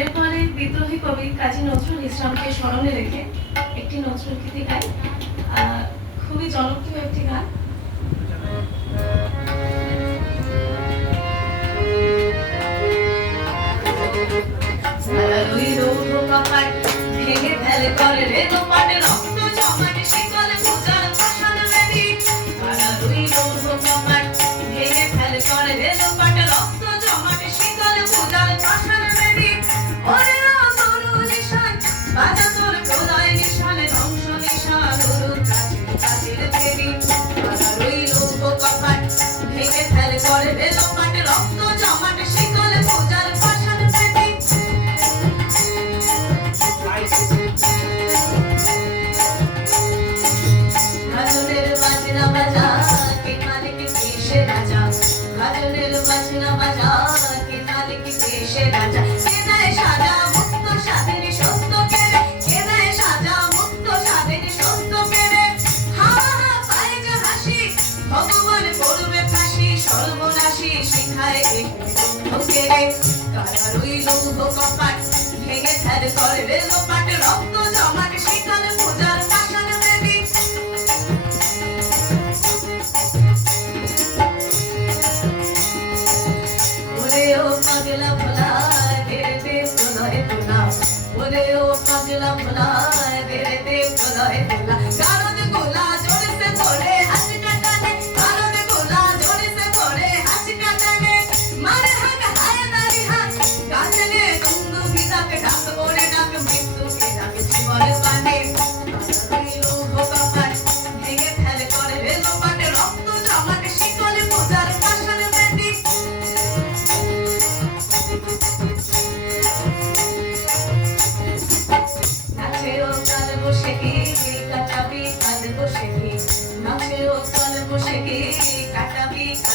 এরপরে বিদ্রোহী কবি কাজী নজরুল ইসলামকে স্মরণে রেখে একটি নজরুল গীতি গাই খুবই জনপ্রিয় একটি গান। ভেঙে ফেলে করে রে দোপাটের জলে করে বেলো কাটে রক্ত জমাটে শিকলে পূজার পাশান পেটে গাজনের বাজনা বাজা, কে মালিক কেশে রাজা? গাজনের বাজনা বাজা, কে মালিক কেশে রাজা? সর্বনাশী শিখায় লোকে কারা রইল কপাট ভেঙে ছাড় করবে লোপাট রক্ত জমাট, শিখাল পূজার পাশার দেবী ওরে ও পাগলা ভোলা ধীরে দেব তোলা হে তোলা ওরে ও পাগলা ভোলা ধীরে দেব তোলা হে তোলা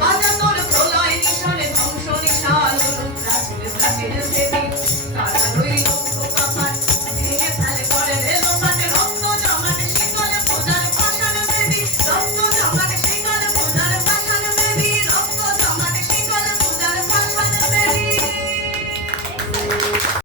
বাজা তোর প্রলয় নিশানে ধ্বংস নিশান রাজের রাজের দেবী